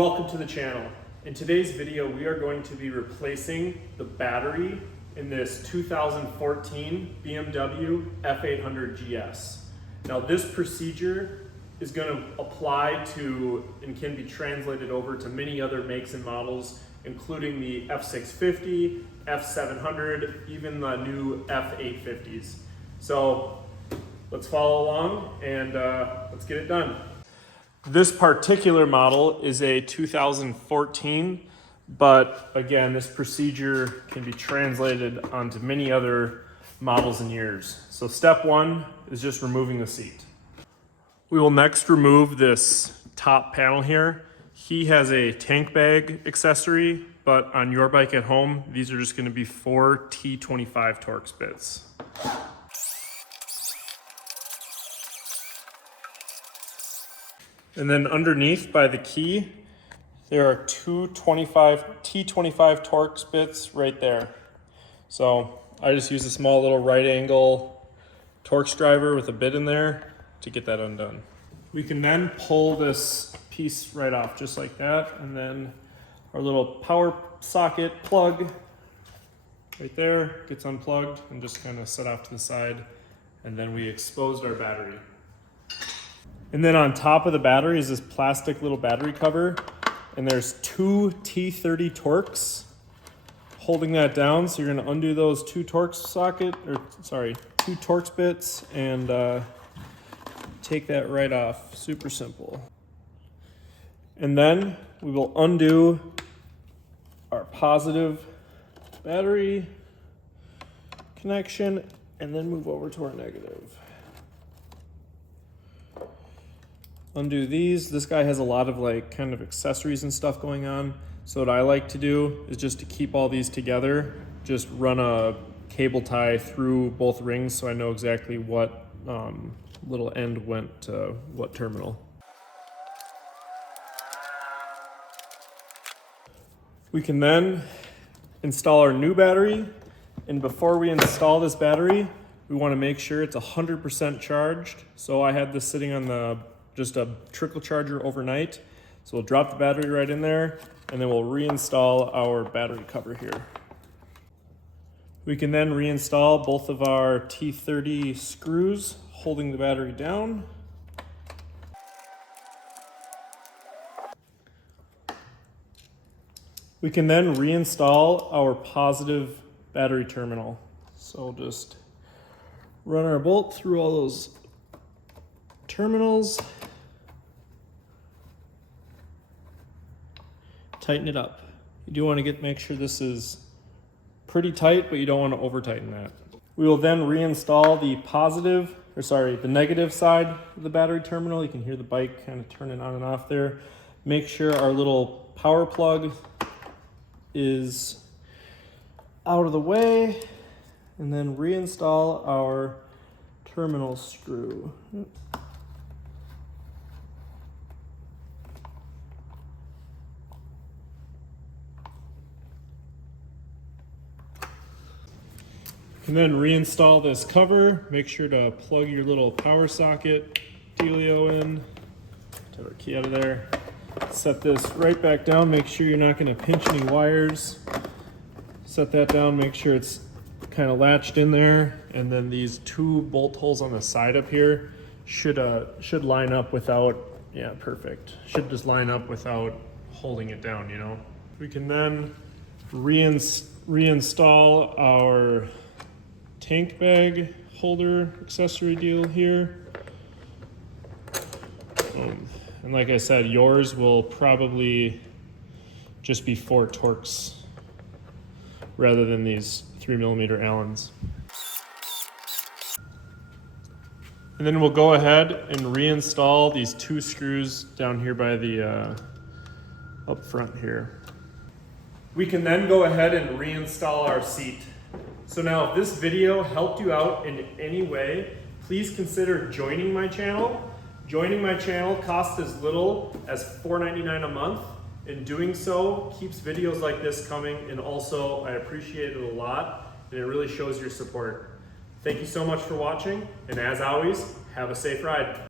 Welcome to the channel. In today's video, we are going to be replacing the battery in this 2014 BMW F800GS. Now this procedure is going to apply to and can be translated over to many other makes and models, including the F650, F700, even the new F850s. So let's follow along and let's get it done. This particular model is a 2014, but again, this procedure can be translated onto many other models and years. So step one is just removing the seat. We will next remove this top panel here. He has a tank bag accessory, but on your bike at home, these are just going to be 4 T25 Torx bits. And then underneath by the key, there are two T25 Torx bits right there. So I just use a small little right angle Torx driver with a bit in there to get that undone. We can then pull this piece right off just like that. And then our little power socket plug right there gets unplugged and just kind of set off to the side. And then we exposed our battery. And then on top of the battery is this plastic little battery cover, and there's two T30 Torx holding that down. So you're gonna undo those two Torx bits and take that right off. Super simple. And then we will undo our positive battery connection and then move over to our negative. Undo these. This guy has a lot of kind of accessories and stuff going on. So what I like to do is just to keep all these together, just run a cable tie through both rings so I know exactly what little end went to what terminal. We can then install our new battery. And before we install this battery, we want to make sure it's 100% charged. So I had this sitting on just a trickle charger overnight. So we'll drop the battery right in there and then we'll reinstall our battery cover here. We can then reinstall both of our T30 screws holding the battery down. We can then reinstall our positive battery terminal. So we'll just run our bolt through all those terminals. Tighten it up. You do want to make sure this is pretty tight, but you don't want to over tighten that. We will then reinstall the negative side of the battery terminal. You can hear the bike kind of turning on and off there. Make sure our little power plug is out of the way, and then reinstall our terminal screw. And then reinstall this cover. Make sure to plug your little power socket dealio in. Take our key out of there. Set this right back down. Make sure you're not going to pinch any wires. Set that down. Make sure it's kind of latched in there. And then these two bolt holes on the side up here should line up without, yeah, perfect. Should just line up without holding it down, you know. We can then reinstall our tank bag holder accessory deal here. And like I said, yours will probably just be 4 Torx rather than these 3mm Allens. And then we'll go ahead and reinstall these 2 screws down here by the up front here. We can then go ahead and reinstall our seat. So now if this video helped you out in any way, please consider joining my channel. Joining my channel costs as little as $4.99 a month. And doing so keeps videos like this coming, and also I appreciate it a lot, and it really shows your support. Thank you so much for watching, and as always, have a safe ride.